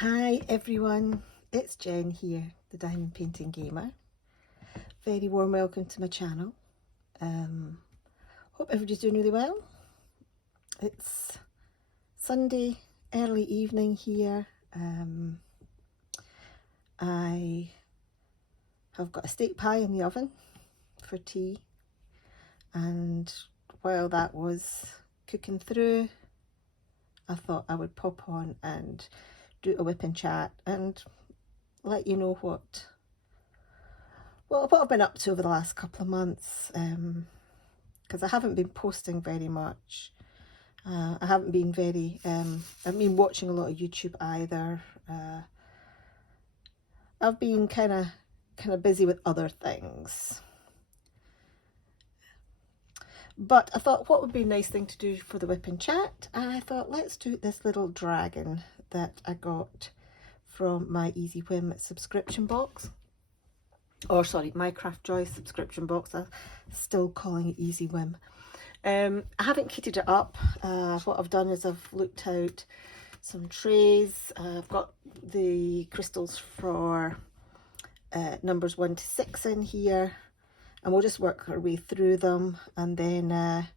Hi everyone, it's Jen here, the Diamond Painting Gamer. Very warm welcome to my channel. Hope everybody's doing really well. It's Sunday, early evening here. I have got a steak pie in the oven for tea, and while that was cooking through, I thought I would pop on and do a WIP and chat and let you know what I've been up to over the last couple of months, because I haven't been posting very much. I haven't been watching a lot of YouTube either. I've been kind of busy with other things. But I thought, what would be a nice thing to do for the WIP and chat? And I thought, let's do this little dragon that I got from my Easy Whim subscription box. Or sorry, my Craft Joy subscription box. I'm still calling it Easy Whim. I haven't kitted it up. What I've done is I've looked out some trays. I've got the crystals for numbers 1 to 6 in here, and we'll just work our way through them and then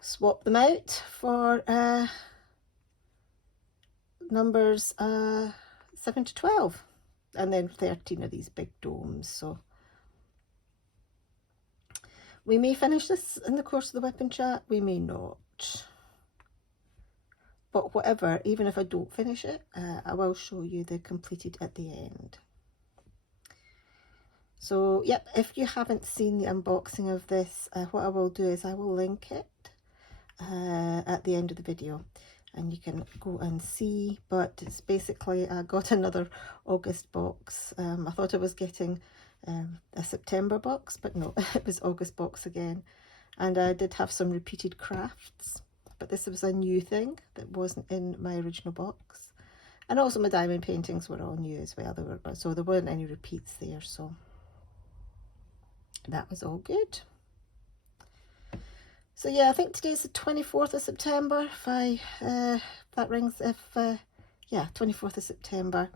swap them out for numbers 7 to 12, and then 13 of these big domes. So we may finish this in the course of the WIP and chat, we may not. But whatever, even if I don't finish it, I will show you the completed at the end. So, yep, if you haven't seen the unboxing of this, what I will do is I will link it at the end of the video, and you can go and see. But it's basically, I got another August box. I thought I was getting a September box, but no, it was August box again. And I did have some repeated crafts, but this was a new thing that wasn't in my original box. And also my diamond paintings were all new as well. So there weren't any repeats there, so that was all good. So yeah, I think today's the 24th of September, if that rings, yeah, 24th of September.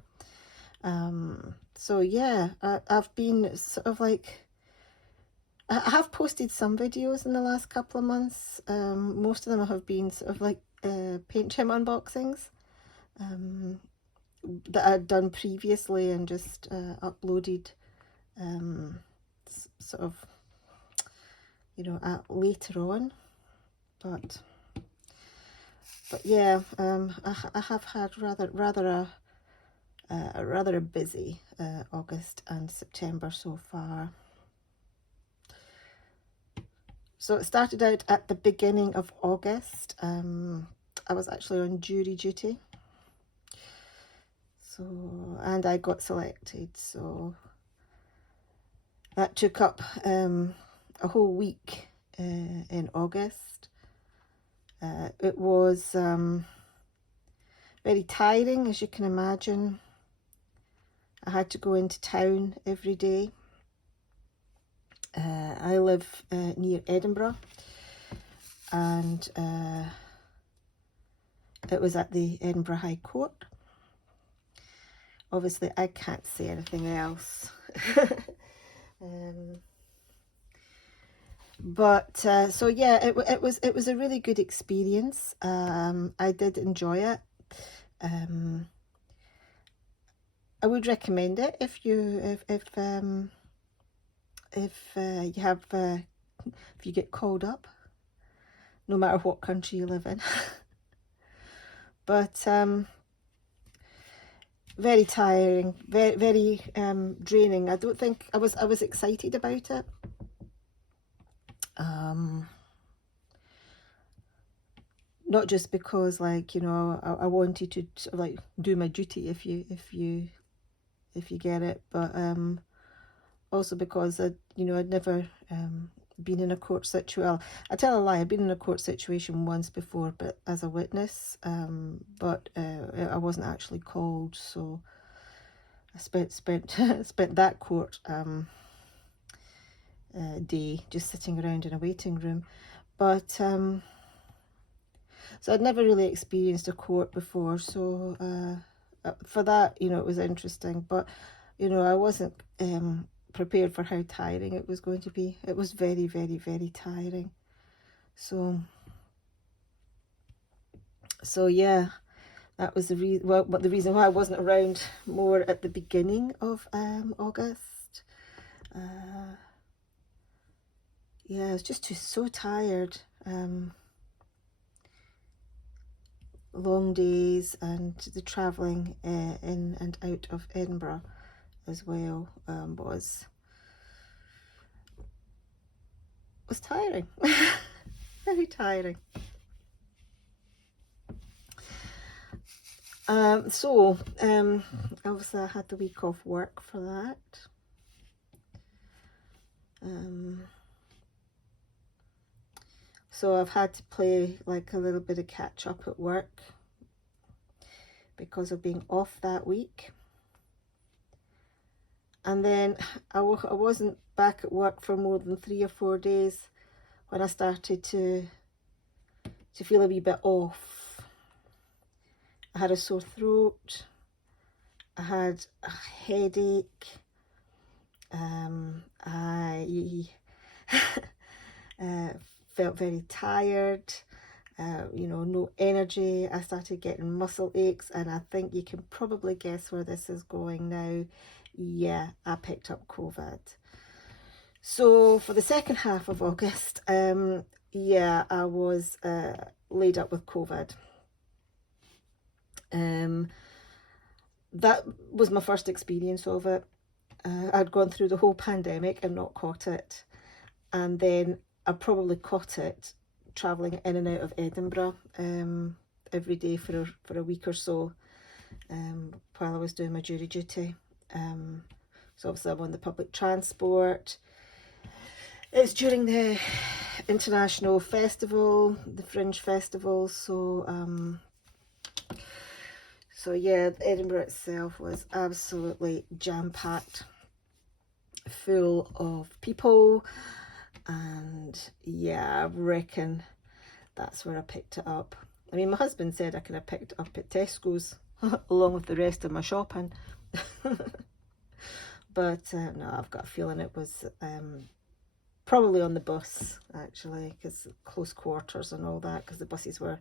So yeah, I've been sort of like, I have posted some videos in the last couple of months. Most of them have been sort of like paint trim unboxings that I'd done previously and just uploaded sort of, you know, later on. But yeah, I have had rather a busy August and September so far. So it started out at the beginning of August. I was actually on jury duty, so, and I got selected, so that took up a whole week in August. It was very tiring, as you can imagine. I had to go into town every day. I live near Edinburgh, and it was at the Edinburgh High Court. Obviously, I can't say anything else. But so yeah, it was a really good experience. I did enjoy it. I would recommend it if you get called up, no matter what country you live in. But very tiring, very draining. I don't think I was excited about it. Not just because, like, you know, I wanted to sort of like do my duty, if you get it, but also because I'd never been in a court situation. Well, I tell a lie, I've been in a court situation once before, but as a witness, but I wasn't actually called, so I spent that court day just sitting around in a waiting room. But so I'd never really experienced a court before, so for that, you know, it was interesting, but, you know, I wasn't prepared for how tiring it was going to be. It was very, very, very tiring. So yeah, that was the reason. Well, but the reason why I wasn't around more at the beginning of August. Yeah, I was just so tired. Long days, and the travelling in and out of Edinburgh as well was tiring. Very tiring. Obviously I had the week off work for that. So I've had to play like a little bit of catch up at work because of being off that week. And then I wasn't back at work for more than 3 or 4 days when I started to feel a wee bit off. I had a sore throat, I had a headache, I felt very tired, you know, no energy. I started getting muscle aches, and I think you can probably guess where this is going now. Yeah, I picked up COVID. So for the second half of August, yeah, I was laid up with COVID. That was my first experience of it. I'd gone through the whole pandemic and not caught it. And then I probably caught it travelling in and out of Edinburgh every day for a week or so while I was doing my jury duty. So obviously I'm on the public transport. It's during the international festival, the Fringe Festival, so yeah, Edinburgh itself was absolutely jam-packed, full of people, and yeah, I reckon that's where I picked it up. I mean, my husband said I could have picked it up at Tesco's along with the rest of my shopping. But no, I've got a feeling it was probably on the bus, actually, because close quarters and all that, because the buses were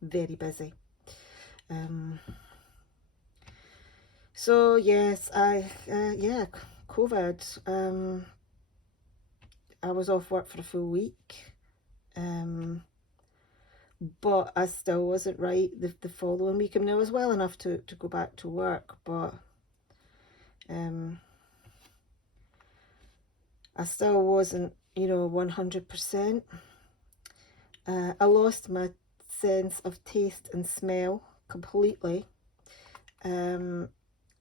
very busy. So yes, yeah, COVID. I was off work for a full week, but I still wasn't right the following week. I mean, I was well enough to go back to work, but I still wasn't, you know, 100%. I lost my sense of taste and smell completely.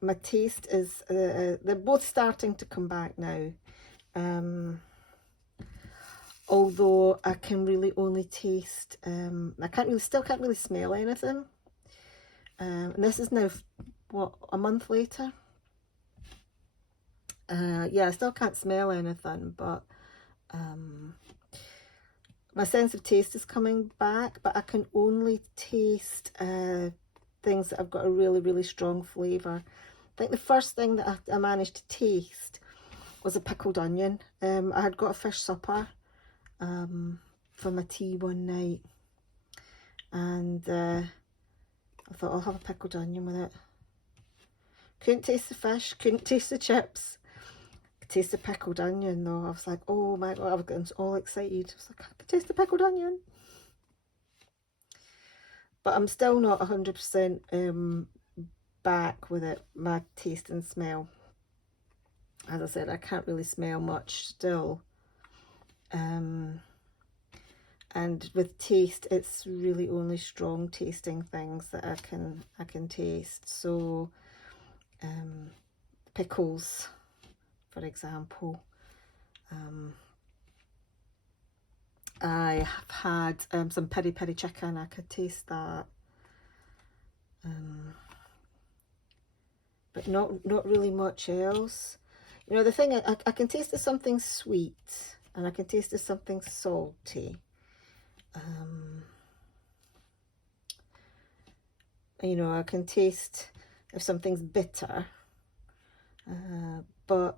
My taste is, they're both starting to come back now. Although I can really only taste, still can't really smell anything. And this is now, what, a month later? Yeah, I still can't smell anything, but my sense of taste is coming back, but I can only taste things that have got a really, really strong flavour. I think the first thing that I managed to taste was a pickled onion. I had got a fish supper for my tea one night, and I thought I'll have a pickled onion with it. Couldn't taste the fish, couldn't taste the chips, could taste the pickled onion though. I was like, oh my god, I was getting all excited. I was like, I could taste the pickled onion. But I'm still not 100% back with it, my taste and smell. As I said, I can't really smell much still. And with taste, it's really only strong tasting things that I can taste. So pickles, for example. I have had some peri peri chicken. I could taste that, but not really much else. You know, the thing, I can taste there's something sweet, and I can taste there's something salty. You know, I can taste if something's bitter, but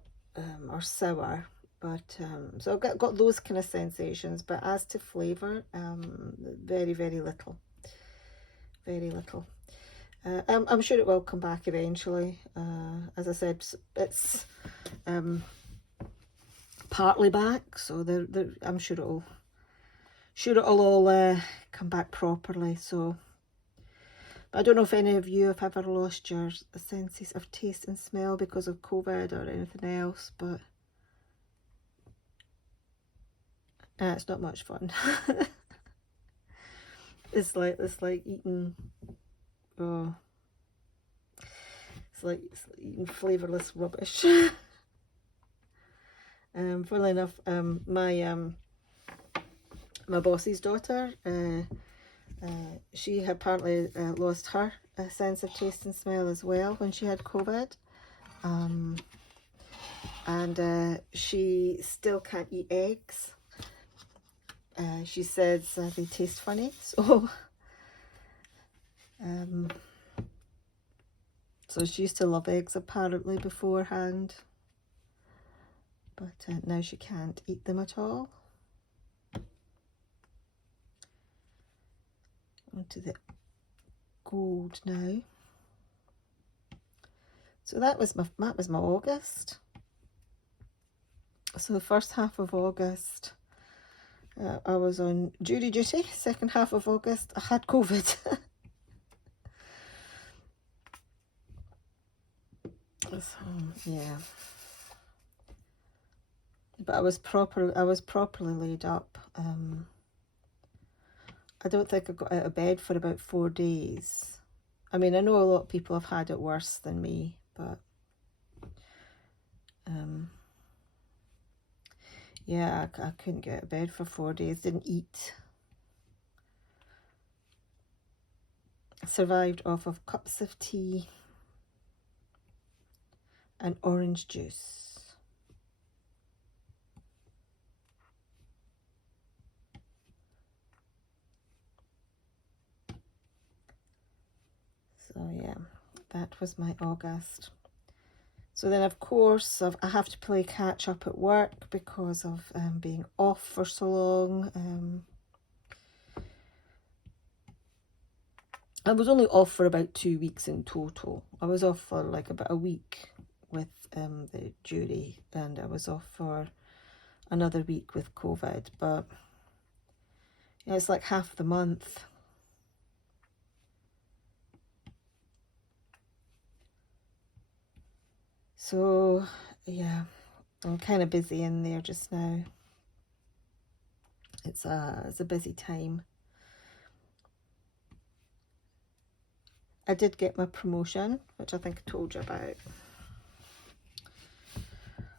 or sour. But so I've got those kind of sensations. But as to flavour, very, very little. Very little. I'm sure it will come back eventually. As I said, it's partly back, so I'm sure it'll all come back properly. So, but I don't know if any of you have ever lost your senses of taste and smell because of COVID or anything else, but it's not much fun. It's like eating, oh, it's like eating flavourless rubbish. Funnily enough, my boss's daughter, she had apparently lost her sense of taste and smell as well when she had COVID, and she still can't eat eggs. She says they taste funny, so so she used to love eggs apparently beforehand, but now she can't eat them at all. Onto the gold now. So that was my August. So the first half of August, I was on jury duty. Second half of August, I had COVID. So, yeah. But I was properly laid up. I don't think I got out of bed for about 4 days. I mean, I know a lot of people have had it worse than me, but yeah, I couldn't get out of bed for 4 days, didn't eat. I survived off of cups of tea and orange juice. So yeah, that was my August. So then, of course, I have to play catch up at work because of being off for so long. I was only off for about 2 weeks in total. I was off for like about a week with the jury, and I was off for another week with COVID. But yeah, it's like half the month. So yeah, I'm kind of busy in there just now. It's a busy time. I did get my promotion, which I think I told you about.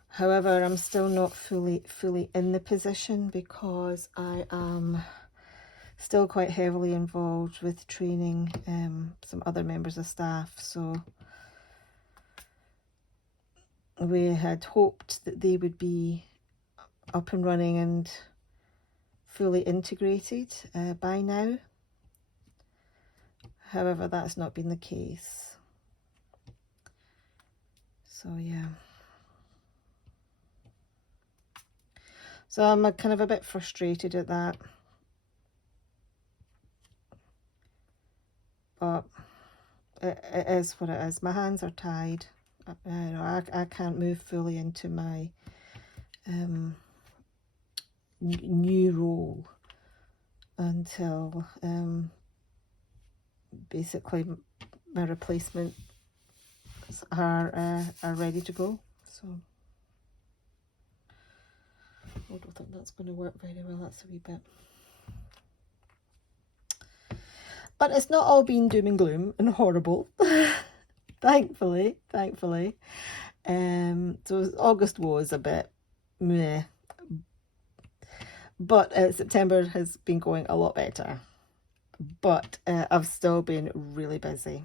However, I'm still not fully in the position because I am still quite heavily involved with training some other members of staff. So we had hoped that they would be up and running and fully integrated by now. However, that's not been the case. So yeah. So I'm kind of a bit frustrated at that. But it is what it is. My hands are tied. I can't move fully into my new role until basically my replacements are ready to go. So I don't think that's going to work very well. That's a wee bit. But it's not all been doom and gloom and horrible. thankfully. So August was a bit meh. But September has been going a lot better. But I've still been really busy.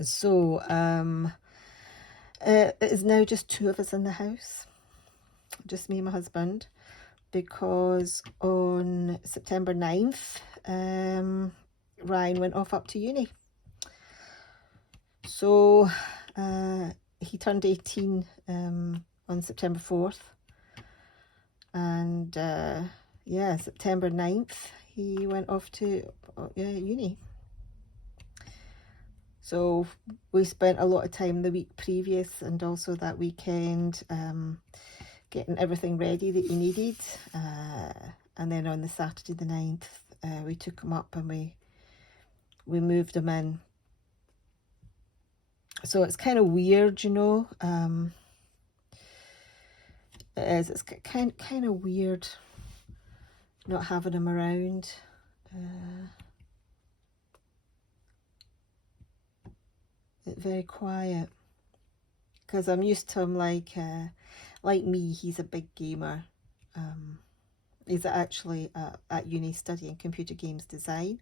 So it is now just 2 of us in the house. Just me and my husband. Because on September 9th, Ryan went off up to uni. So he turned 18 on September 4th, and yeah, September 9th he went off to uni. So we spent a lot of time the week previous and also that weekend getting everything ready that he needed, and then on the Saturday the 9th we took him up and we moved him in. So it's kind of weird, you know. It is. It's kind of weird not having him around. It's very quiet because I'm used to him like me. He's a big gamer. He's actually at uni studying computer games design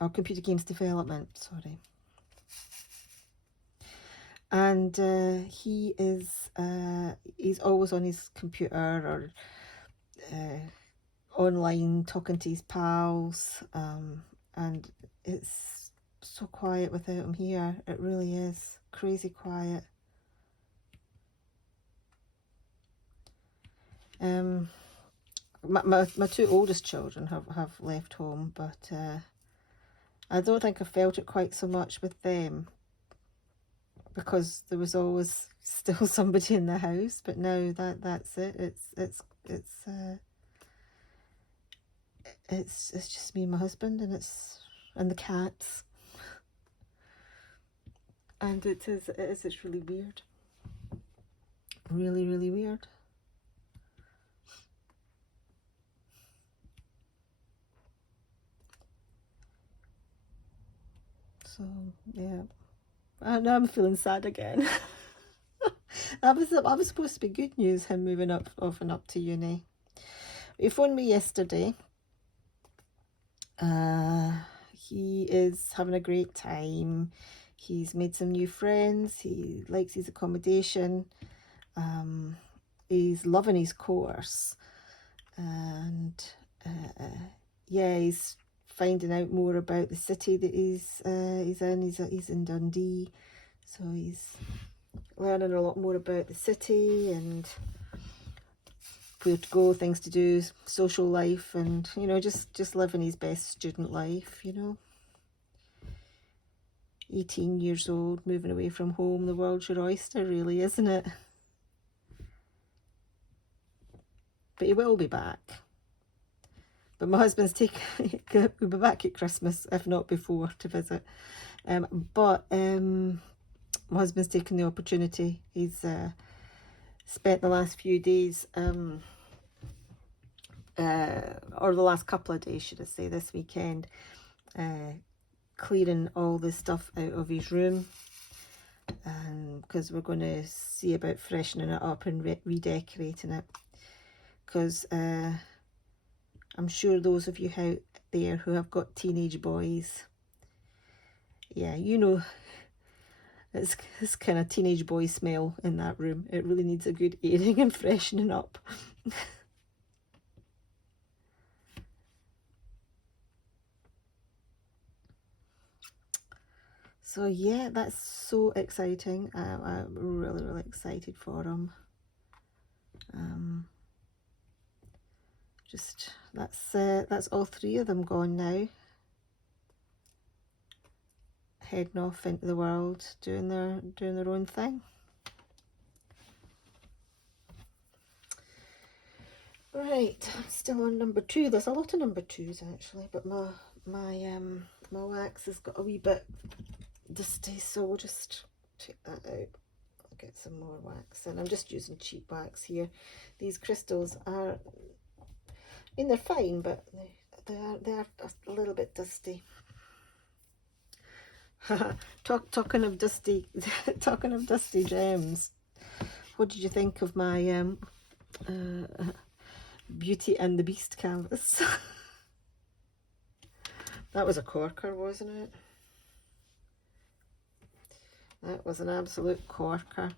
or computer games development. Sorry. And he is he's always on his computer or online talking to his pals, and it's so quiet without him here. It really is crazy quiet. My two oldest children have left home, but I don't think I felt it quite so much with them, because there was always still somebody in the house. But now that's it. It's just me and my husband, and the cats, and it's really weird, really weird. So yeah, now I'm feeling sad again. That was supposed to be good news, him moving off and up to uni. He phoned me yesterday. He is having a great time. He's made some new friends. He likes his accommodation. He's loving his course, and yeah, he's finding out more about the city that he's in. He's in Dundee, so he's learning a lot more about the city and where to go, things to do, social life, and you know, just living his best student life, you know. 18 years old, moving away from home, the world's your oyster, really, isn't it? But he will be back. But my husband's we'll be back at Christmas, if not before, to visit. But my husband's taken the opportunity. He's spent the last few days, or the last couple of days, should I say, this weekend, clearing all the stuff out of his room, because we're going to see about freshening it up and redecorating it, because I'm sure those of you out there who have got teenage boys, yeah, you know, it's kind of teenage boy smell in that room. It really needs a good airing and freshening up. So yeah, that's so exciting. I'm really excited for him. Just that's all three of them gone now, heading off into the world, doing their own thing. Right, I'm still on number 2. There's a lot of number 2s actually, but my wax has got a wee bit dusty, so we'll just take that out. I'll get some more wax, and I'm just using cheap wax here. These crystals are, I mean, they're fine, but they are a little bit dusty. Talking of dusty, talking of dusty gems. What did you think of my Beauty and the Beast canvas? That was a corker, wasn't it? That was an absolute corker.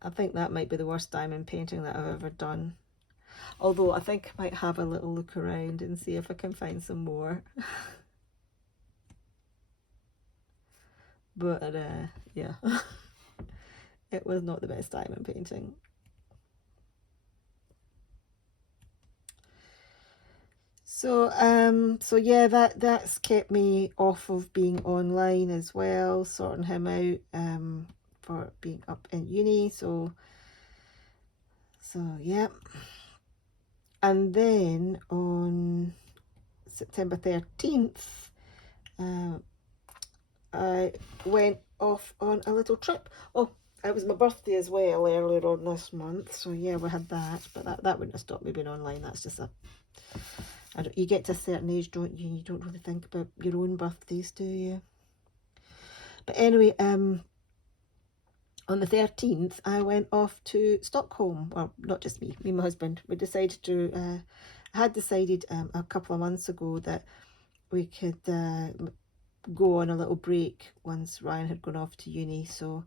I think that might be the worst diamond painting that I've ever done. Although I think I might have a little look around and see if I can find some more. But yeah, it was not the best time in painting. So yeah, that's kept me off of being online as well, sorting him out for being up in uni. So yeah. And then on September 13th, I went off on a little trip. Oh, it was my birthday as well earlier on this month. So yeah, we had that, but that wouldn't have stopped me being online. That's just you get to a certain age, don't you? You don't really think about your own birthdays, do you? But anyway, on the 13th, I went off to Stockholm. Well, not just me and my husband. We decided to, I had decided a couple of months ago that we could go on a little break once Ryan had gone off to uni. So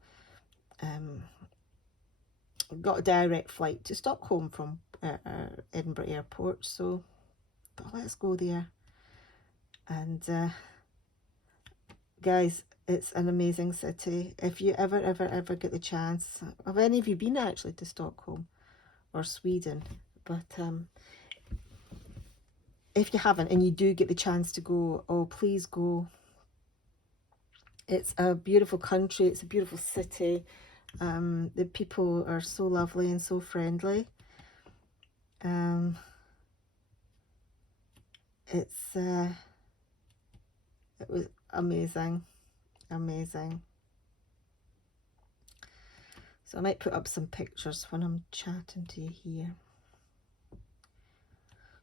got a direct flight to Stockholm from Edinburgh Airport. So but let's go there. And guys, it's an amazing city. If you ever get the chance, have any of you been actually to Stockholm or Sweden? But if you haven't and you do get the chance to go, oh, please go. It's a beautiful country. It's a beautiful city. The people are so lovely and so friendly. It was amazing. So I might put up some pictures when I'm chatting to you here.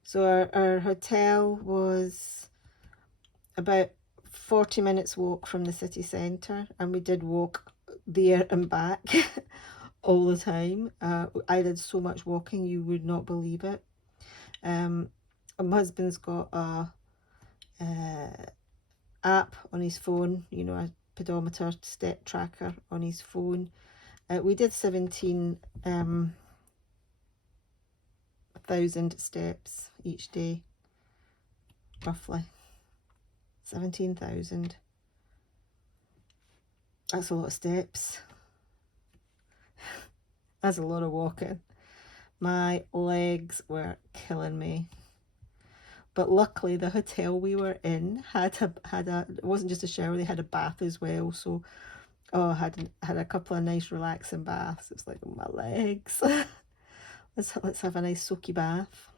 So our hotel was about 40 minutes walk from the city centre, and we did walk there and back all the time. I did so much walking, you would not believe it. My husband's got a app on his phone, you know, a pedometer step tracker on his phone. We did 17,000 steps each day, roughly 17,000. That's a lot of steps. That's a lot of walking. My legs were killing me. But luckily the hotel we were in had a it wasn't just a shower, they had a bath as well. So had a couple of nice relaxing baths. It's like, oh, my legs. let's have a nice soaky bath.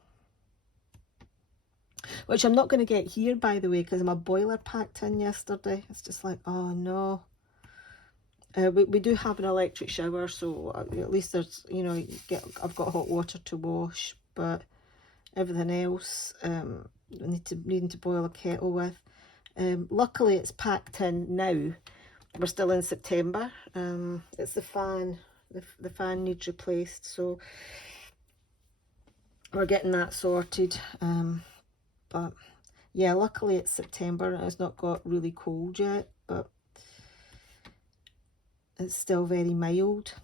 Which I'm not going to get here, by the way, because my boiler packed in yesterday. It's just like, oh no. We do have an electric shower, so at least there's, you know, I've got hot water to wash, but everything else needing to boil a kettle with. Luckily it's packed in now. We're still in September. It's the fan. The fan needs replaced, so we're getting that sorted. But yeah, luckily it's September and it's not got really cold yet, but it's still very mild.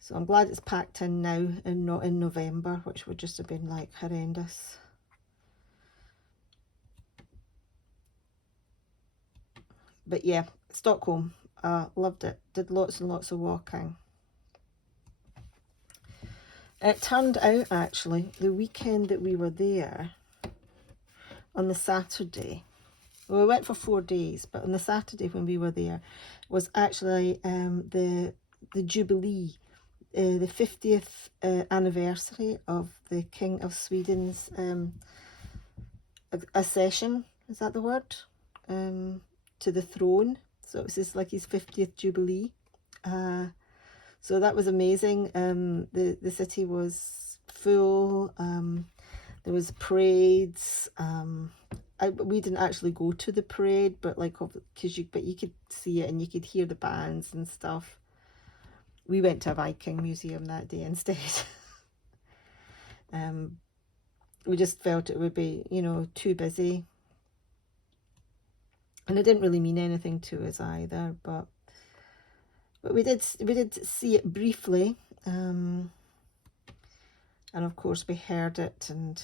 So I'm glad it's packed in now and not in November, which would just have been like horrendous. But yeah, Stockholm, loved it. Did lots and lots of walking. It turned out, actually, the weekend that we were there, on the Saturday, well, we went for 4 days, but on the Saturday when we were there was actually the Jubilee, the 50th anniversary of the King of Sweden's accession, is that the word? To the throne. So it was just like his 50th Jubilee. So that was amazing. The city was full. There was parades. We didn't actually go to the parade, but like, but you could see it and you could hear the bands and stuff. We went to a Viking museum that day instead. We just felt it would be, you know, too busy. And it didn't really mean anything to us either, but we did see it briefly. and of course we heard it. And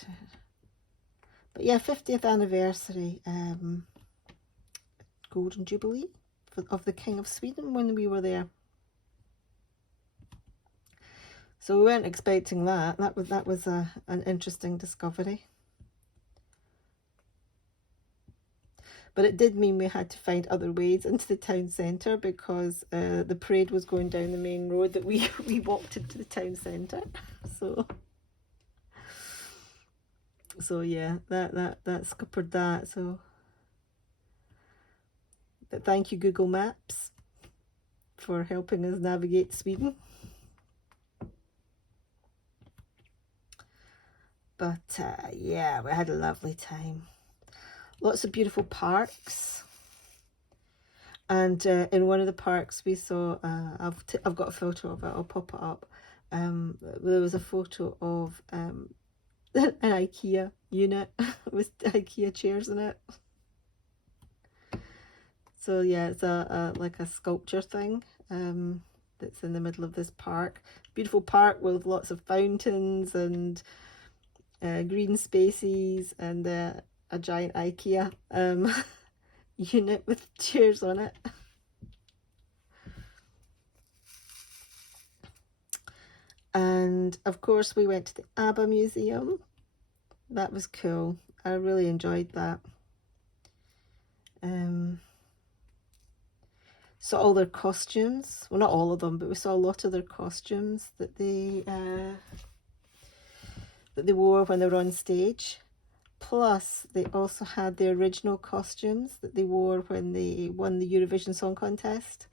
but yeah, 50th anniversary Golden Jubilee of the King of Sweden when we were there. So we weren't expecting that. That was an interesting discovery. But it did mean we had to find other ways into the town centre, because the parade was going down the main road that we walked into the town centre. So yeah, that scuppered that. So, but thank you Google Maps for helping us navigate Sweden. But yeah, we had a lovely time. Lots of beautiful parks. And in one of the parks we saw, I've got a photo of it, I'll pop it up. There was a photo of an IKEA unit with IKEA chairs in it. So yeah, it's like a sculpture thing that's in the middle of this park. Beautiful park with lots of fountains and green spaces, and a giant IKEA unit with chairs on it. And of course we went to the ABBA museum. That was cool. I really enjoyed that. Saw all their costumes. Well, not all of them, but we saw a lot of their costumes that they wore when they were on stage. Plus, they also had the original costumes that they wore when they won the Eurovision Song Contest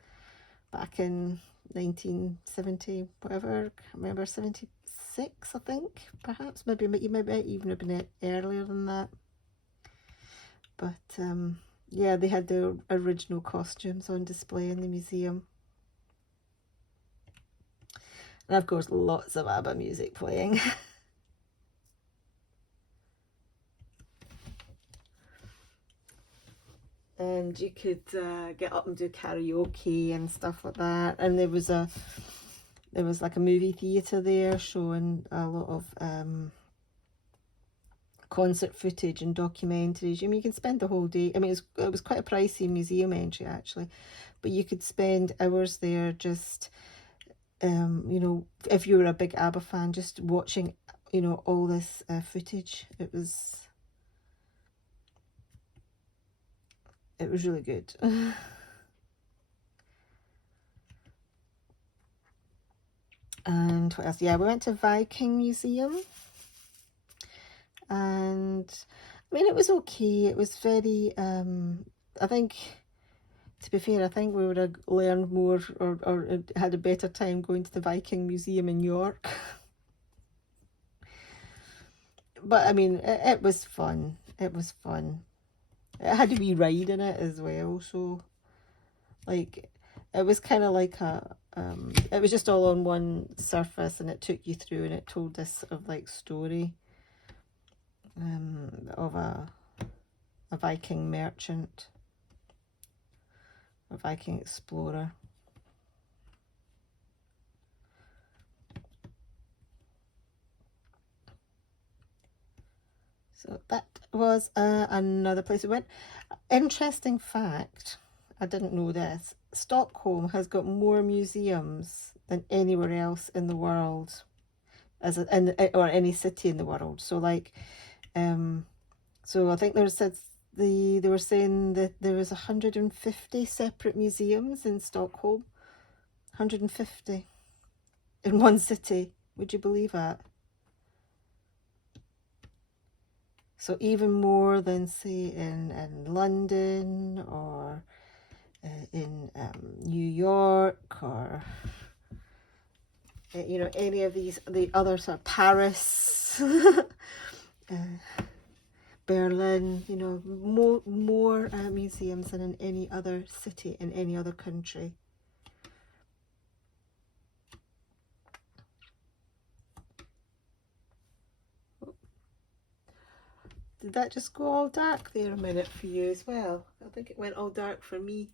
back in 1970, whatever, I can't remember, 76, I think, perhaps. Maybe even have been earlier than that. But yeah, they had their original costumes on display in the museum. And of course, lots of ABBA music playing. And you could get up and do karaoke and stuff like that. And there was like a movie theatre there showing a lot of concert footage and documentaries. I mean, you can spend the whole day. I mean, it was quite a pricey museum entry actually, but you could spend hours there just, you know, if you were a big ABBA fan, just watching, you know, all this footage. It was really good. And what else? Yeah, we went to Viking Museum, and I mean, it was okay. It was very, I think, to be fair, I think we would have learned more or had a better time going to the Viking Museum in York. But I mean, it was fun. It was fun. It had a wee ride in it as well, so like it was kind of like it was just all on one surface, and it took you through, and it told this sort of like story of a Viking merchant, a Viking explorer. So that was another place we went. Interesting fact, I didn't know this. Stockholm has got more museums than anywhere else in the world, or any city in the world. So like, so I think they were saying that there was 150 separate museums in Stockholm. 150 in one city. Would you believe that? So even more than, say, in London or in New York, or you know, any of the other sort of Paris, Berlin, you know, more museums than in any other city in any other country. Did that just go all dark there a minute for you as well? I think it went all dark for me.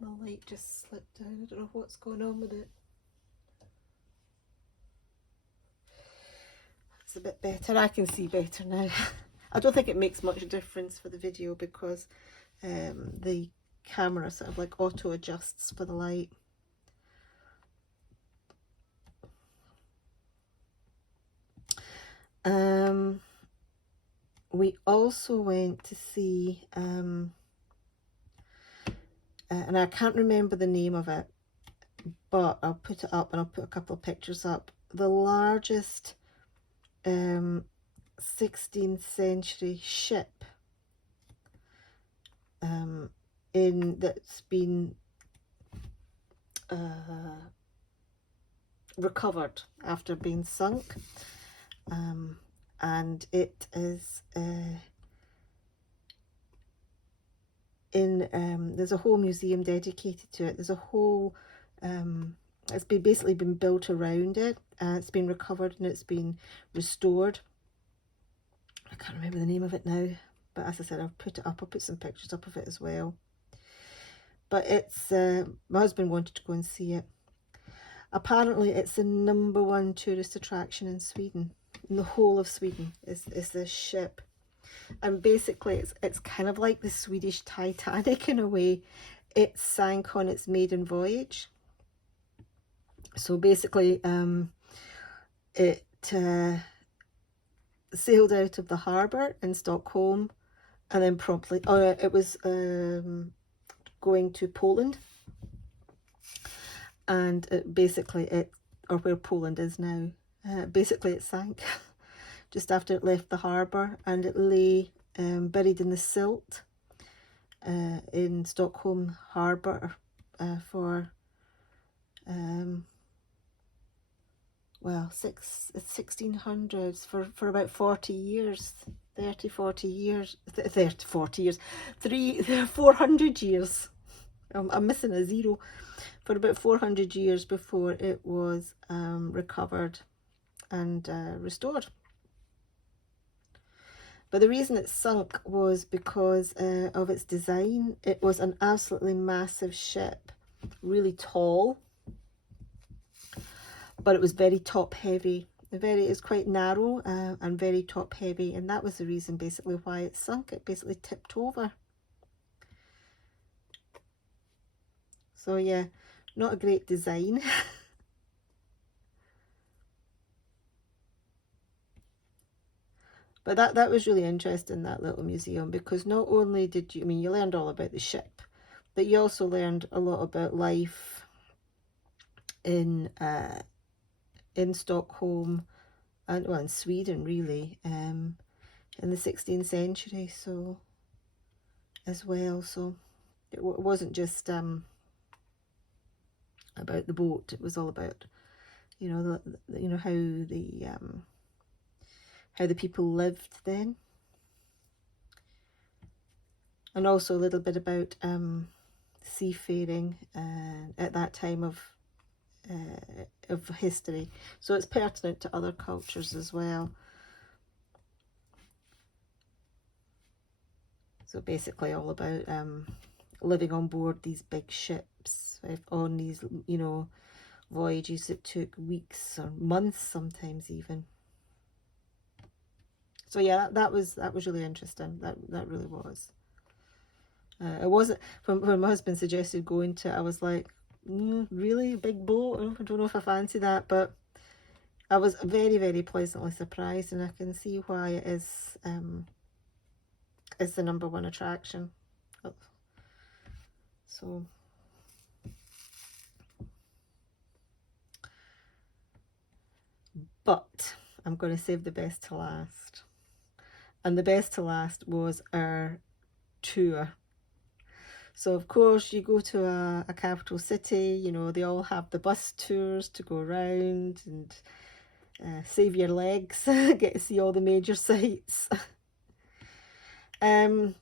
My light just slipped down. I don't know what's going on with it. It's a bit better. I can see better now. I don't think it makes much difference for the video because the camera sort of like auto adjusts for the light. We also went to see, and I can't remember the name of it, but I'll put it up and I'll put a couple of pictures up. The largest 16th century ship that's been recovered after being sunk, and it is there's a whole museum dedicated to it. There's a whole it's basically been built around it, and it's been recovered and it's been restored. I can't remember the name of it now, but as I said, I've put it up. I'll put some pictures up of it as well. But it's my husband wanted to go and see it. Apparently it's the #1 tourist attraction in Sweden. In the whole of Sweden is this ship. And basically it's kind of like the Swedish Titanic in a way. It sank on its maiden voyage. So basically it sailed out of the harbour in Stockholm, and then promptly it was going to Poland, and or where Poland is now, basically it sank just after it left the harbour, and it lay buried in the silt in Stockholm harbour for well, 1600s for about 40 years, 40 years, 400 years. I'm missing a zero. For about 400 years before it was recovered and restored. But the reason it sunk was because of its design. It was an absolutely massive ship, really tall, but it was very top heavy. It's quite narrow and very top heavy, and that was the reason basically why it sunk. It basically tipped over. So yeah, not a great design. But that was really interesting, that little museum, because not only did you, you learned all about the ship, but you also learned a lot about life in Stockholm and, well, in Sweden really, in the 16th century, so as well. So it wasn't just about the boat. It was all about, how the people lived then, and also a little bit about seafaring at that time of history. So it's pertinent to other cultures as well. So basically all about living on board these big ships on these, voyages that took weeks or months sometimes even. So yeah, that was really interesting. That really was. It wasn't, when my husband suggested going to it, I was like, really, big boat? I don't know if I fancy that, but I was very, very pleasantly surprised, and I can see why it is the #1 attraction. So but I'm going to save the best to last. And the best to last was our tour. So of course you go to a capital city, they all have the bus tours to go around and save your legs, get to see all the major sites. We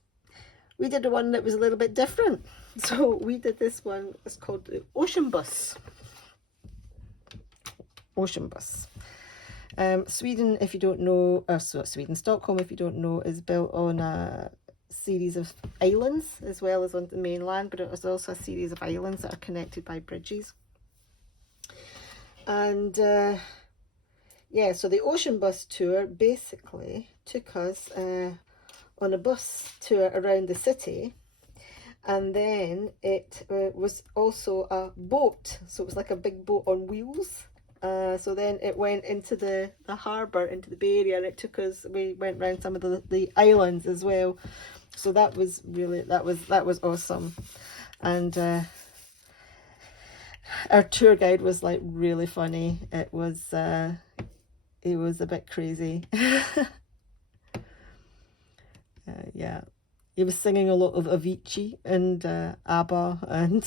did one that was a little bit different. So we did this one, it's called the Ocean Bus. Ocean Bus. Sweden, if you don't know, Stockholm, if you don't know, is built on a series of islands as well as on the mainland, but it was also a series of islands that are connected by bridges. And yeah, so the ocean bus tour basically took us on a bus tour around the city, and then it was also a boat, so it was like a big boat on wheels. So then it went into the harbour, into the Bay Area, and it took us, we went around some of the islands as well. So that was really, that was awesome. And our tour guide was like really funny. It was a bit crazy. Yeah, he was singing a lot of Avicii and ABBA, and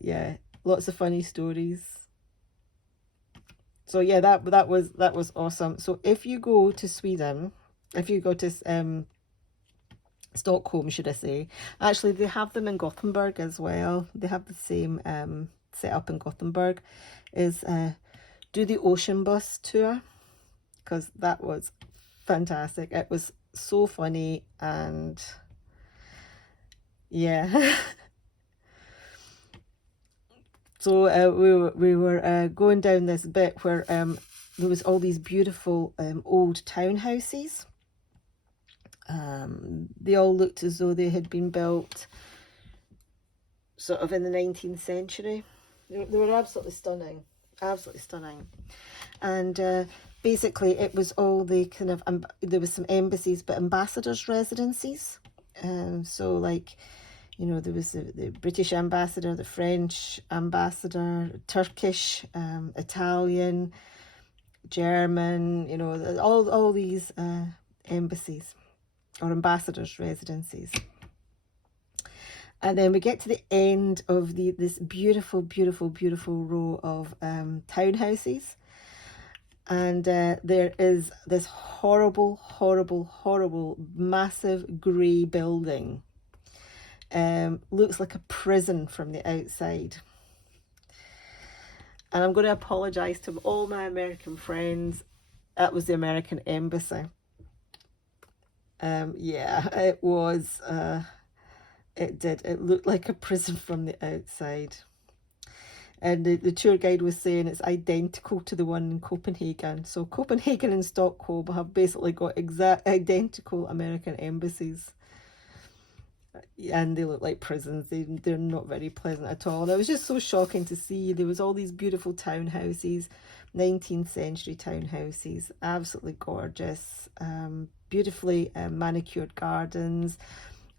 yeah, lots of funny stories. So yeah, that was awesome. So if you go to Sweden, if you go to Stockholm, should I say, actually they have them in Gothenburg as well. They have the same setup in Gothenburg. Is do the ocean bus tour, because that was fantastic. It was so funny, and yeah. So we were going down this bit where there was all these beautiful old townhouses. They all looked as though they had been built sort of in the 19th century. They were absolutely stunning, absolutely stunning. And basically it was all the kind of, there was some embassies, but ambassadors' residencies. So like, you know, there was the British ambassador, the French ambassador, Turkish, Italian, German, you know, all these embassies or ambassadors' residencies. And then we get to the end of this beautiful, beautiful, beautiful row of townhouses. And there is this horrible, horrible, horrible, massive grey building. Looks like a prison from the outside. And I'm going to apologise to all my American friends. That was the American embassy. Yeah, it was. It did. It looked like a prison from the outside. And the tour guide was saying it's identical to the one in Copenhagen. So Copenhagen and Stockholm have basically got exact identical American embassies. And they look like prisons. They're not very pleasant at all. And it was just so shocking to see. There was all these beautiful townhouses, 19th century townhouses, absolutely gorgeous, beautifully manicured gardens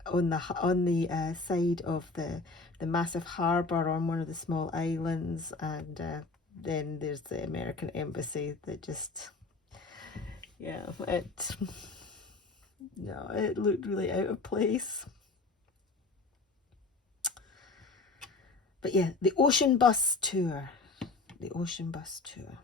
on the side of the massive harbour on one of the small islands. And then there's the American embassy that just, yeah, it looked really out of place. But yeah, the ocean bus tour. The ocean bus tour.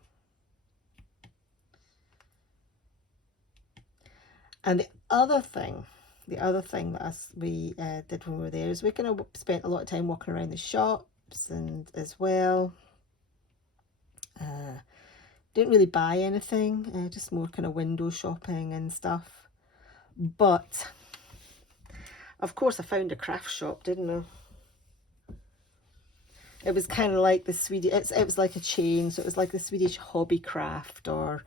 And the other thing that we did when we were there is we kind of spent a lot of time walking around the shops and as well. Didn't really buy anything, just more kind of window shopping and stuff. But of course I found a craft shop, didn't I? It was kind of like the Swedish, it was like a chain, so it was like the Swedish Hobbycraft, or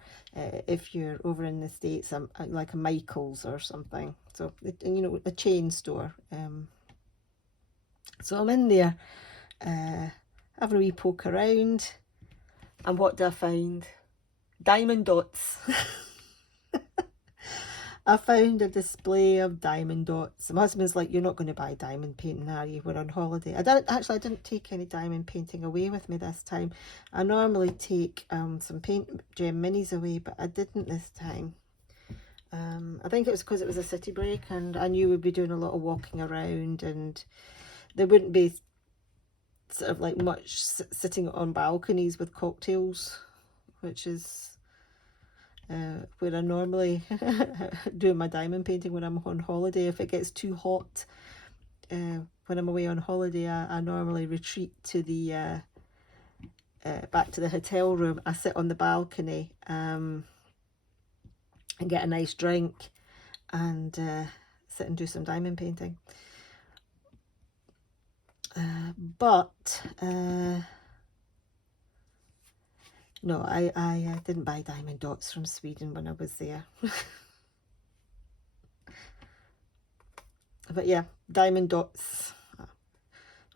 if you're over in the States, like a Michael's or something. So, you know, a chain store. So I'm in there, having a wee poke around, and what do I find? Diamond dots. I found a display of diamond dots. My husband's like, "You're not going to buy diamond painting, are you? We're on holiday." I didn't take any diamond painting away with me this time. I normally take some paint gem minis away, but I didn't this time. I think it was because it was a city break and I knew we'd be doing a lot of walking around, and there wouldn't be sort of like much sitting on balconies with cocktails, which is where I normally do my diamond painting when I'm on holiday. If it gets too hot when I'm away on holiday, I normally retreat to the back to the hotel room. I sit on the balcony and get a nice drink and sit and do some diamond painting. But No, I didn't buy diamond dots from Sweden when I was there. But yeah, diamond dots. My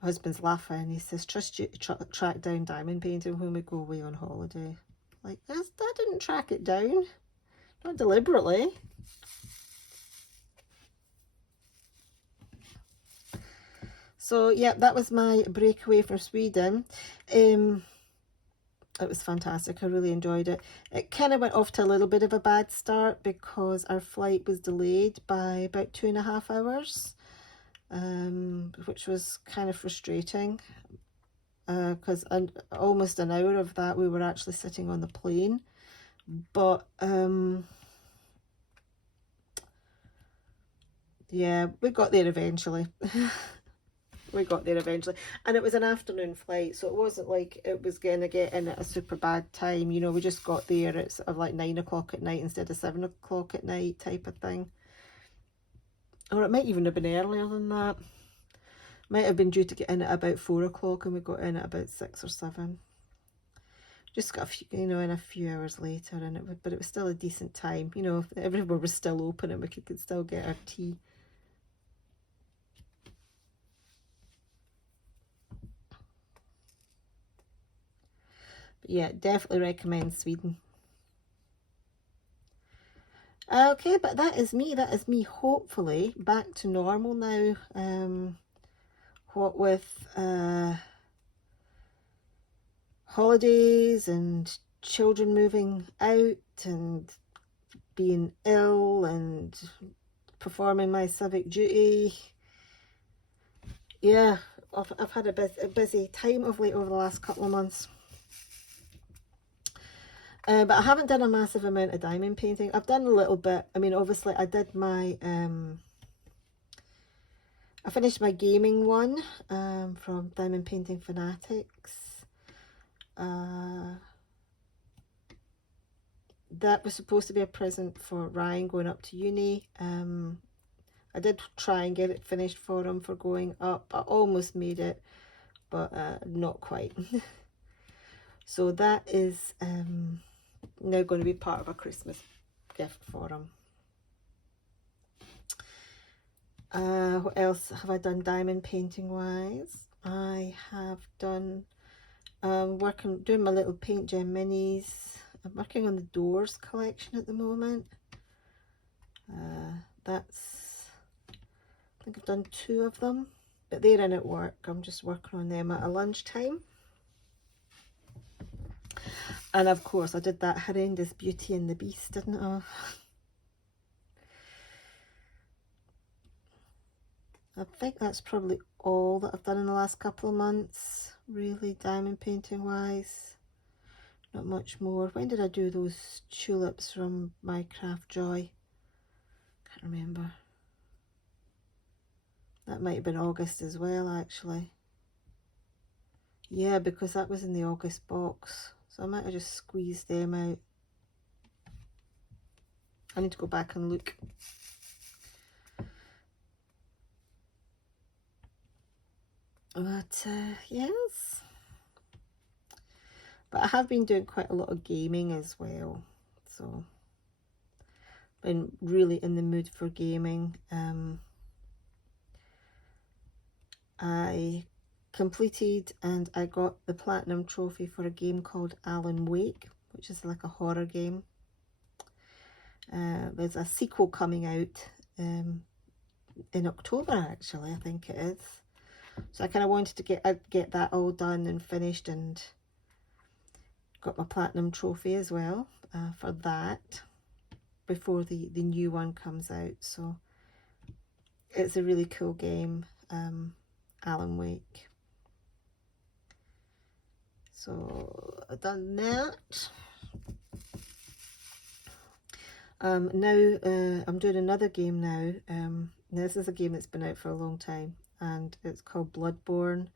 husband's laughing. He says, trust you to track down diamond painting when we go away on holiday. Like, I didn't track it down. Not deliberately. So yeah, that was my breakaway from Sweden. It was fantastic. I really enjoyed it. It kind of went off to a little bit of a bad start because our flight was delayed by about 2.5 hours, which was kind of frustrating because almost an hour of that we were actually sitting on the plane. But yeah, we got there eventually. We got there eventually, and it was an afternoon flight, so it wasn't like it was gonna get in at a super bad time. You know, we just got there at sort of like 9 o'clock at night instead of 7 o'clock at night type of thing. Or it might even have been earlier than that. Might have been due to get in at about 4 o'clock and we got in at about 6 or 7. Just got a few, you know, in a few hours later, and but it was still a decent time. You know, everywhere was still open and we could still get our tea. But yeah, definitely recommend Sweden. Okay, but that is me. That is me hopefully back to normal now. What with holidays and children moving out and being ill and performing my civic duty. Yeah, I've had a busy time of late over the last couple of months. But I haven't done a massive amount of diamond painting. I've done a little bit. I mean, obviously I did my, I finished my gaming one from Diamond Painting Fanatics. That was supposed to be a present for Ryan going up to uni. I did try and get it finished for him for going up. I almost made it, but not quite. So that is now going to be part of a Christmas gift for him. What else have I done diamond painting wise? I have done doing my little paint gem minis. I'm working on the doors collection at the moment. I think I've done 2 of them, but they're in at work. I'm just working on them at a lunchtime. And of course I did that horrendous Beauty and the Beast, didn't I? I think that's probably all that I've done in the last couple of months, really, diamond painting wise. Not much more. When did I do those tulips from my Craft Joy? Can't remember. That might have been August as well, actually. Yeah, because that was in the August box. So I might have just squeezed them out. I need to go back and look. But yes. But I have been doing quite a lot of gaming as well. So been really in the mood for gaming. I completed and I got the platinum trophy for a game called Alan Wake, which is like a horror game. There's a sequel coming out in October, actually, I think it is. So I kind of wanted to get that all done and finished, and got my platinum trophy as well for that before the new one comes out. So it's a really cool game, Alan Wake. So I've done that. Now I'm doing another game now. This is a game that's been out for a long time, and it's called Bloodborne.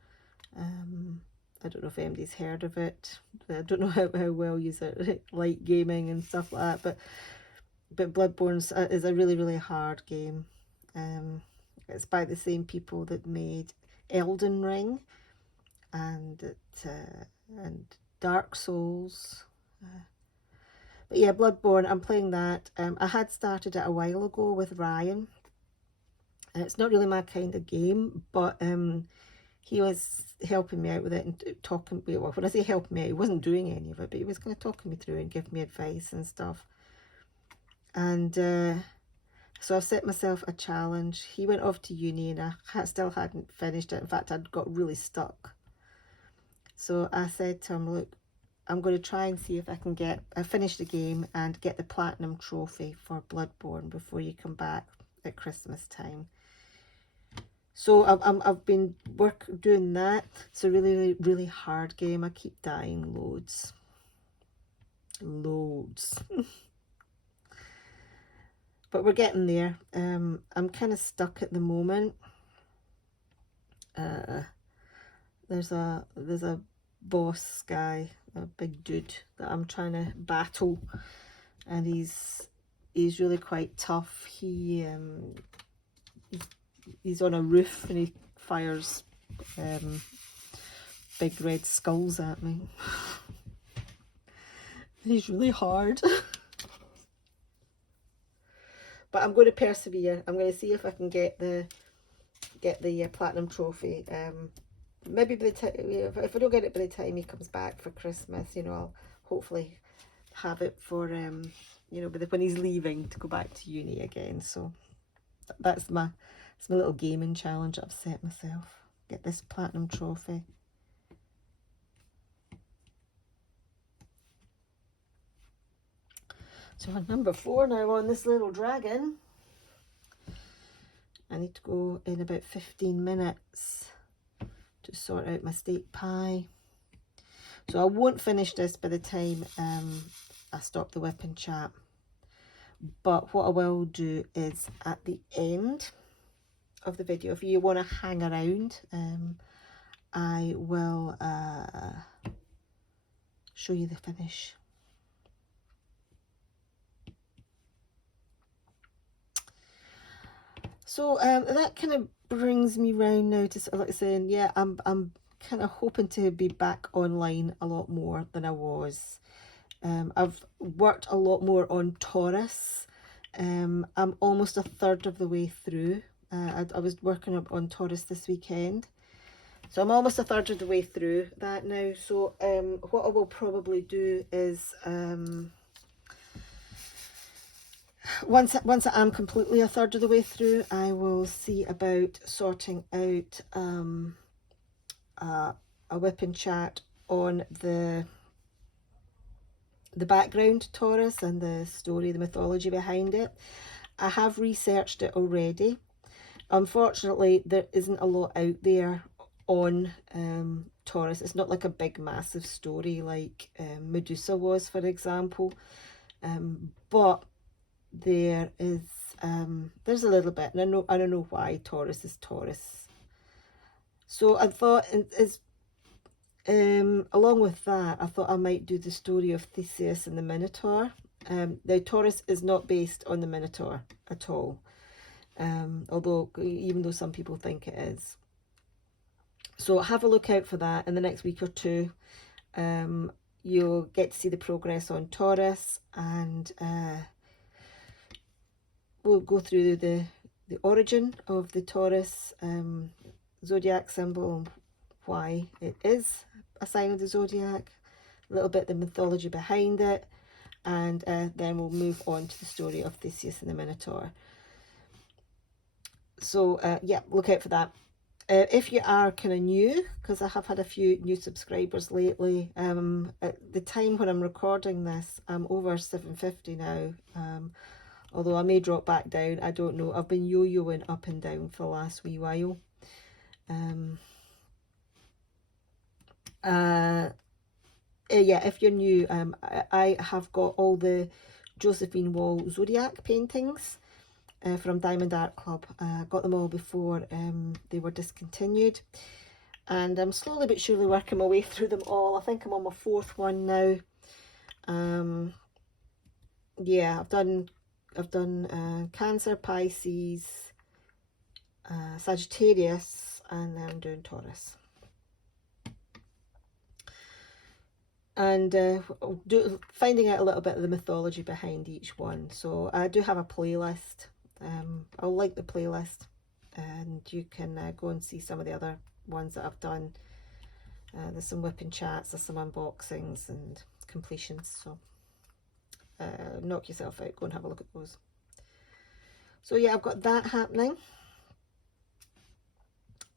I don't know if anybody's heard of it. I don't know how well you like gaming and stuff like that, but Bloodborne is a really hard game. It's by the same people that made Elden Ring and Dark Souls. But yeah, Bloodborne, I'm playing that. I had started it a while ago with Ryan. And it's not really my kind of game, but he was helping me out with it and talking, well, when I say helping me out, he wasn't doing any of it, but he was kind of talking me through and giving me advice and stuff. And so I set myself a challenge. He went off to uni and I still hadn't finished it. In fact, I'd got really stuck. So I said to him, look, I'm going to try and see if I can finish the game and get the platinum trophy for Bloodborne before you come back at Christmas time. So I've been doing that. It's a really, really hard game. I keep dying loads. But we're getting there. I'm kind of stuck at the moment. There's a boss guy, a big dude that I'm trying to battle, and he's really quite tough. He's on a roof and he fires big red skulls at me. He's really hard. But I'm going to persevere. I'm going to see if I can get the platinum trophy. Maybe by the time, if I don't get it by the time he comes back for Christmas, you know, I'll hopefully have it for you know, when he's leaving to go back to uni again. So that's my little gaming challenge I've set myself. Get this platinum trophy. So on number 4 now on this little dragon. I need to go in about 15 minutes to sort out my steak pie. So I won't finish this by the time I stop the WIP and chat. But what I will do is at the end of the video, if you want to hang around, I will show you the finish. So that kind of brings me round now to like saying, yeah, I'm kind of hoping to be back online a lot more than I was. I've worked a lot more on Taurus. I'm almost a third of the way through. I was working on Taurus this weekend. So I'm almost a third of the way through that now. So what I will probably do is once I am completely a third of the way through, I will see about sorting out a WIP and chat on the background Taurus and the story, the mythology behind it. I have researched it already. Unfortunately, there isn't a lot out there on Taurus. It's not like a big massive story like Medusa was, for example, but there is there's a little bit, and I don't know why Taurus is Taurus. So I thought, along with that, I thought I might do the story of Theseus and the Minotaur. Now Taurus is not based on the Minotaur at all, although even though some people think it is. So have a look out for that in the next week or two. You'll get to see the progress on Taurus, and we'll go through the origin of the Taurus zodiac symbol and why it is a sign of the zodiac, a little bit the mythology behind it, and then we'll move on to the story of Theseus and the Minotaur. So yeah, look out for that. If you are kind of new, because I have had a few new subscribers lately, at the time when I'm recording this, I'm over 750 now, although I may drop back down, I don't know. I've been yo-yoing up and down for the last wee while. Yeah, if you're new, I have got all the Josephine Wall Zodiac paintings from Diamond Art Club. Got them all before they were discontinued, and I'm slowly but surely working my way through them all. I think I'm on my 4th one now. Yeah, I've done Cancer, Pisces, Sagittarius, and then I'm doing Taurus. and finding out a little bit of the mythology behind each one. So I do have a playlist. I'll link the playlist, and you can go and see some of the other ones that I've done. There's some whipping chats, there's some unboxings and completions, so knock yourself out, go and have a look at those. So yeah, I've got that happening.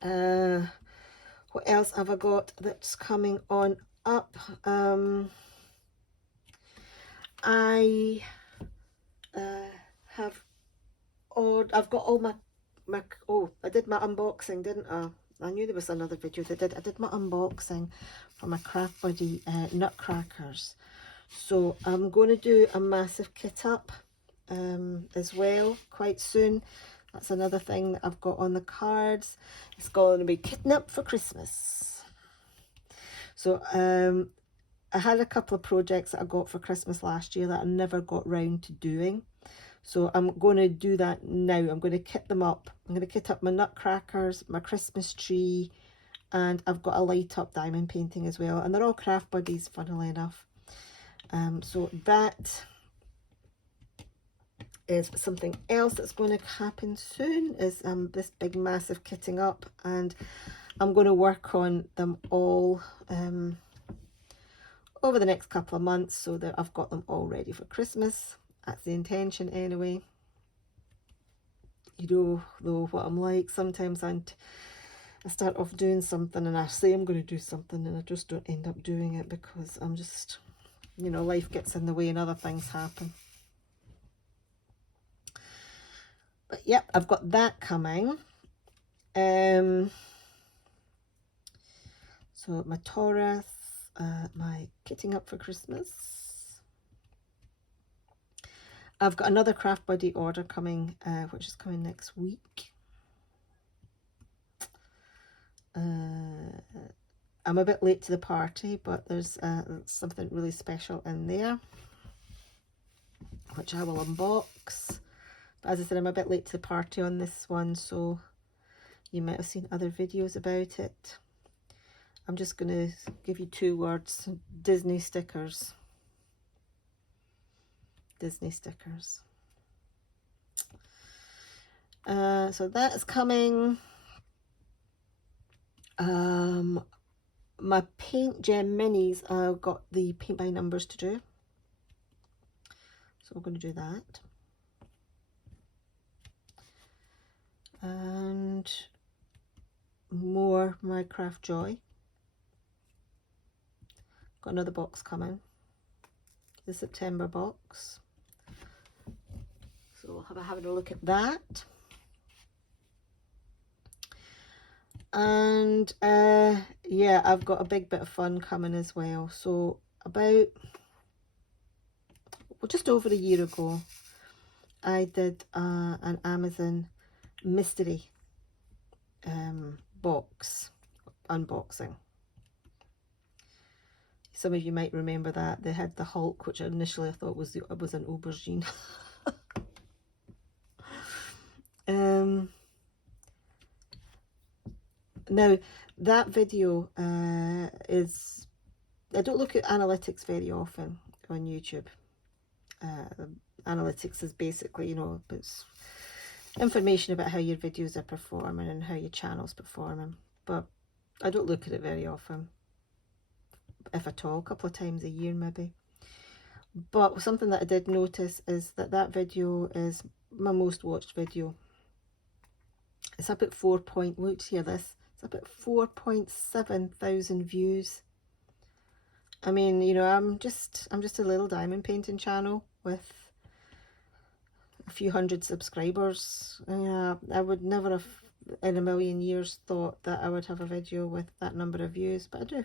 What else have I got that's coming on up? I I've got all my I did my unboxing, didn't I? I knew there was another video that I did my unboxing for my Craft Buddy nutcrackers. So I'm going to do a massive kit up as well quite soon. That's another thing that I've got on the cards. It's going to be kitting up for Christmas. So I had a couple of projects that I got for Christmas last year that I never got round to doing. So I'm going to do that now. I'm going to kit them up. I'm going to kit up my nutcrackers, my Christmas tree, and I've got a light up diamond painting as well. And they're all Craft Buddies, funnily enough. So that is something else that's going to happen soon, is this big massive kitting up, and I'm going to work on them all over the next couple of months so that I've got them all ready for Christmas. That's the intention anyway. You know, though, what I'm like. Sometimes I start off doing something and I say I'm going to do something and I just don't end up doing it because I'm just, you know, life gets in the way and other things happen. But yep, I've got that coming. So my Taurus, my kitting up for Christmas. I've got another Craft Buddy order coming, which is coming next week. I'm a bit late to the party, but there's something really special in there, which I will unbox. But as I said, I'm a bit late to the party on this one, so you might have seen other videos about it. I'm just going to give you 2 words: Disney stickers. Disney stickers. So that is coming. My Paint Gem Minis, I've got the paint by numbers to do. So we're going to do that. And more My Craft Joy. Got another box coming. The September box. So we'll have a look at that. And yeah, I've got a big bit of fun coming as well. So just over a year ago, I did an Amazon mystery box unboxing. Some of you might remember that. They had the Hulk, which initially I thought was an aubergine. Now, that video is... I don't look at analytics very often on YouTube. Analytics is basically, you know, it's information about how your videos are performing and how your channel's performing. But I don't look at it very often. If at all, a couple of times a year maybe. But something that I did notice is that that video is my most watched video. It's up at 4.7 thousand views. I mean, you know, I'm just a little diamond painting channel with a few hundred subscribers. I would never have in a million years thought that I would have a video with that number of views, but I do.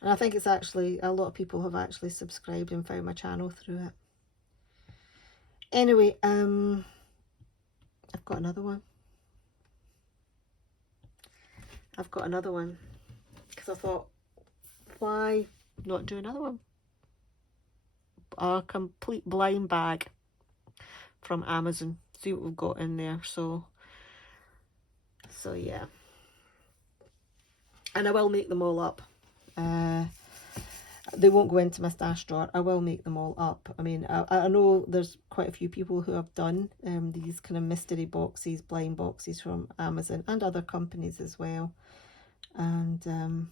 And I think it's actually, a lot of people have actually subscribed and found my channel through it. Anyway, I've got another one. Because I thought, why not do another one? A complete blind bag from Amazon. See what we've got in there. So yeah. And I will make them all up. they won't go into my stash drawer. I will make them all up. I mean, I know there's quite a few people who have done these kind of mystery boxes, blind boxes from Amazon and other companies as well. And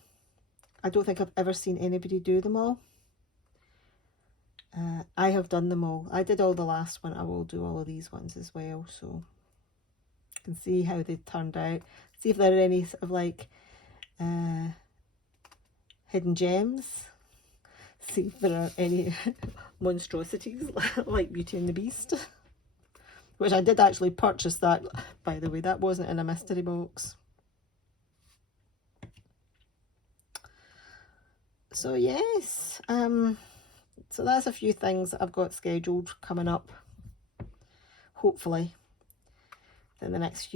I don't think I've ever seen anybody do them all. I have done them all. I did all the last one. I will do all of these ones as well. So you can see how they turned out. See if there are any sort of like hidden gems. See if there are any monstrosities like Beauty and the Beast, which I did actually purchase that, by the way. That wasn't in a mystery box. So yes, so that's a few things that I've got scheduled coming up, hopefully in the next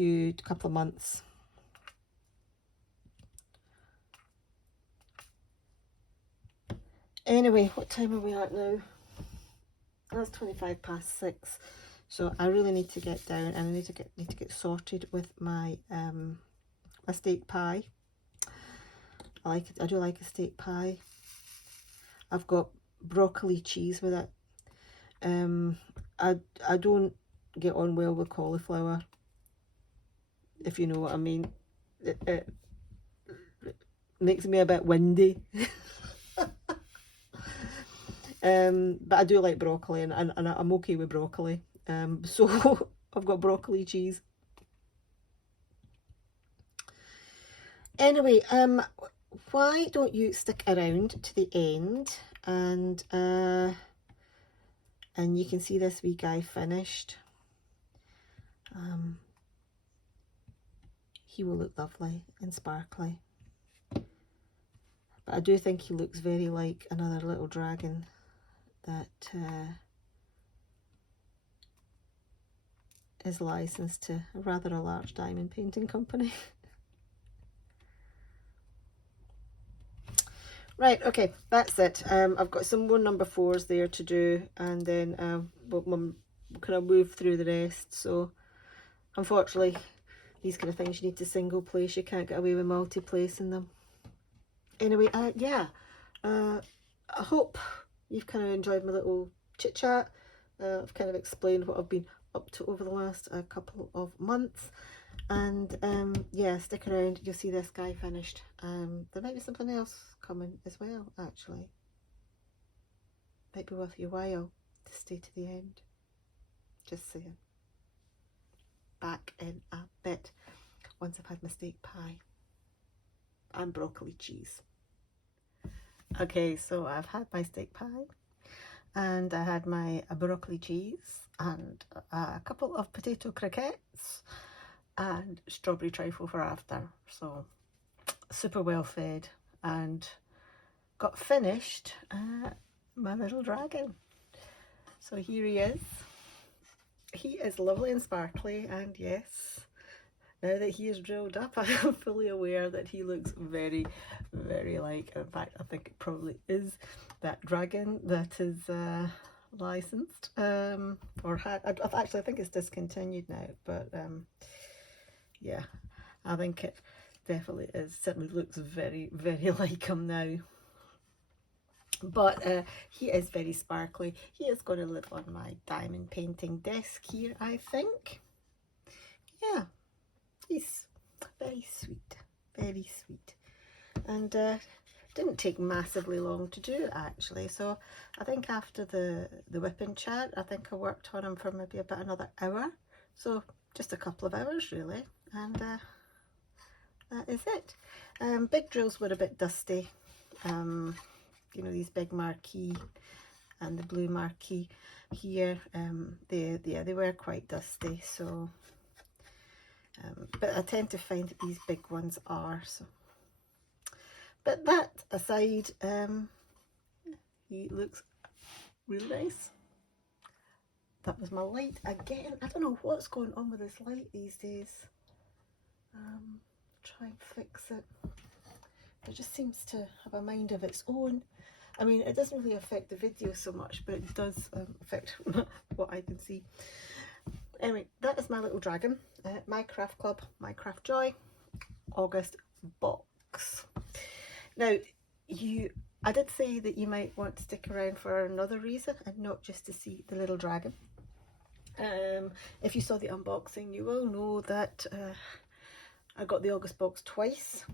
couple of months. Anyway, what time are we at now? That's 6:25. So I really need to get down, and I need to get sorted with my my steak pie. I like it. I do like a steak pie. I've got broccoli cheese with it. I don't get on well with cauliflower, if you know what I mean. It makes me a bit windy. But I do like broccoli, and I'm okay with broccoli. So I've got broccoli cheese. Anyway, why don't you stick around to the end, and you can see this wee guy finished. He will look lovely and sparkly. But I do think he looks very like another little dragon that is licensed to a large diamond painting company. Right, okay, that's it. I've got some more number 4s there to do, and then we'll kind of move through the rest. So unfortunately, these kind of things you need to single place. You can't get away with multi-placing them. Anyway, yeah, I hope you've kind of enjoyed my little chit chat. I've kind of explained what I've been up to over the last couple of months, and yeah, stick around, you'll see this guy finished. There might be something else coming as well, actually. Might be worth your while to stay to the end. Just saying. Back in a bit once I've had my steak pie and broccoli cheese. Okay, so I've had my steak pie, and I had my broccoli cheese, and a couple of potato croquettes, and strawberry trifle for after. So super well fed, and got finished my little dragon. So here he is. He is lovely and sparkly, and yes, now that he is drilled up, I am fully aware that he looks very, very like, in fact, I think it probably is that dragon that is licensed, or had, actually I think it's discontinued now, but yeah, I think it definitely is, certainly looks very, very like him now. But he is very sparkly. He is going to live on my diamond painting desk here, I think. Yeah, he's very sweet, very sweet. And didn't take massively long to do, actually. So I think after the WIP and chat, I think I worked on him for maybe about another hour. So just a couple of hours, really. And that is it. Big drills were a bit dusty. You know, these big marquee and the blue marquee here, they were quite dusty. So but I tend to find that these big ones are. So, but that aside, he looks really nice. That was my light again. I don't know what's going on with this light these days. Try and fix it. It just seems to have a mind of its own. I mean, it doesn't really affect the video so much, but it does affect what I can see. Anyway, that is my little dragon. My Craft Club, My Craft Joy, August box. Now, you I did say that you might want to stick around for another reason and not just to see the little dragon. If you saw the unboxing, you will know that I got the August box twice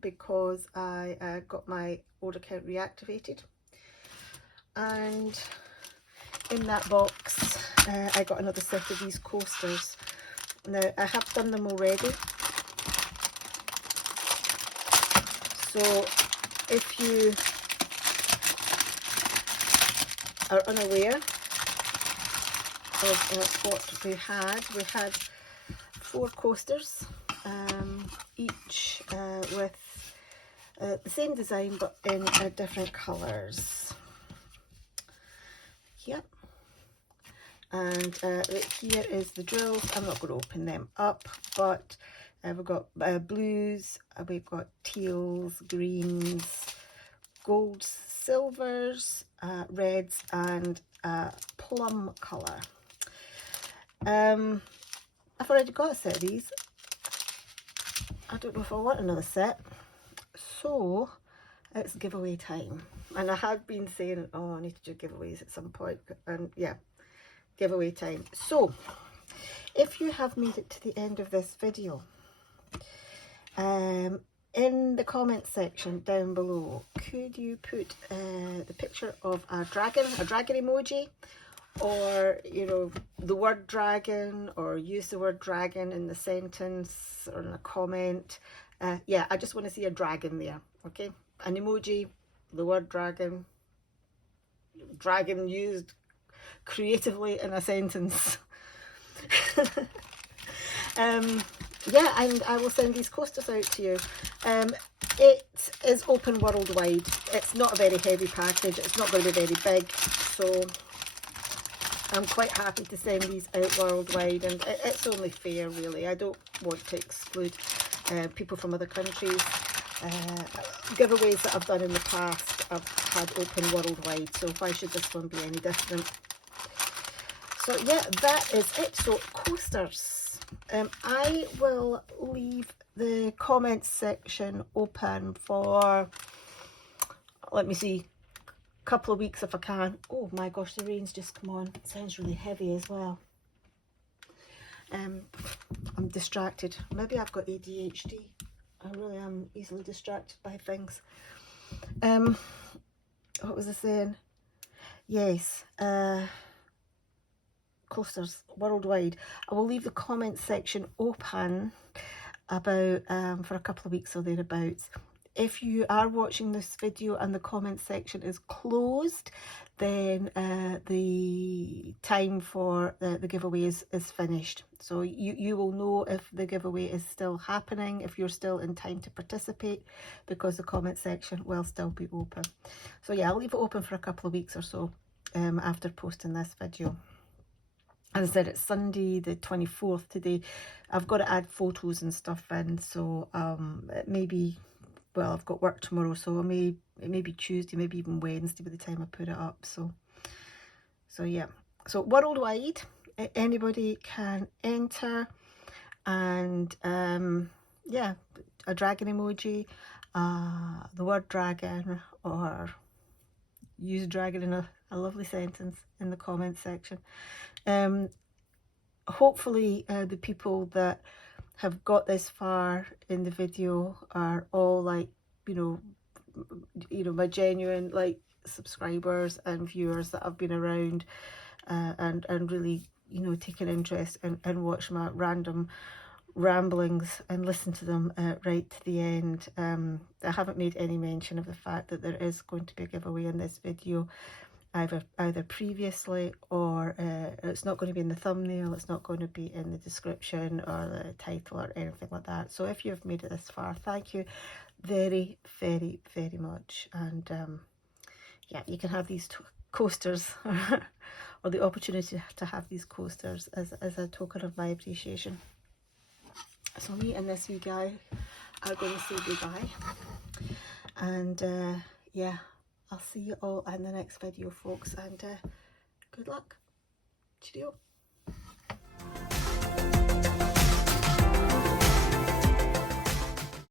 because I got my old account reactivated, and in that box I got another set of these coasters. Now I have done them already, so if you are unaware of what we had 4 coasters, each with the same design but in different colours. Yep. And right here is the drills. I'm not going to open them up, but we've got blues, we've got teals, greens, golds, silvers, reds, and plum colour. I've already got a set of these. I don't know if I want another set, so it's giveaway time. And I have been saying, oh, I need to do giveaways at some point, and yeah, giveaway time. So if you have made it to the end of this video, in the comment section down below, could you put the picture of a dragon emoji, or you know, the word dragon, or use the word dragon in the sentence or in a comment. Yeah, I just want to see a dragon there. Okay, an emoji, the word dragon used creatively in a sentence. Yeah, and I will send these coasters out to you. It is open worldwide. It's not a very heavy package. It's not going to be very big, so I'm quite happy to send these out worldwide, and it's only fair, really. I don't want to exclude people from other countries. Giveaways that I've done in the past I've had open worldwide, so why should this one be any different? So yeah, that is it. So coasters. I will leave the comments section open for, let me see, a couple of weeks if I can. Oh my gosh, the rain's just come on. It sounds really heavy as well. I'm distracted. Maybe I've got ADHD. I really am easily distracted by things. What was I saying? Yes, coasters worldwide. I will leave the comment section open about for a couple of weeks or thereabouts. If you are watching this video and the comment section is closed, then the time for the giveaway is finished. So you will know if the giveaway is still happening, if you're still in time to participate, because the comment section will still be open. So yeah, I'll leave it open for a couple of weeks or so after posting this video. As I said, it's Sunday the 24th today. I've got to add photos and stuff in, so it may be, well, I've got work tomorrow, so it may be Tuesday, maybe even Wednesday by the time I put it up. So yeah, so worldwide, anybody can enter, and yeah, a dragon emoji, the word dragon, or use dragon in a lovely sentence in the comment section. Hopefully the people that have got this far in the video are all like, you know, my genuine like subscribers and viewers that have been around and really, you know, taken interest and watch my random ramblings and listen to them right to the end. I haven't made any mention of the fact that there is going to be a giveaway in this video, either previously, or it's not going to be in the thumbnail, it's not going to be in the description or the title or anything like that. So if you've made it this far, thank you very, very, very much. And yeah, you can have these coasters or the opportunity to have these coasters as a token of my appreciation. So me and this wee guy are going to say goodbye, and yeah, I'll see you all in the next video, folks, and good luck. Cheerio.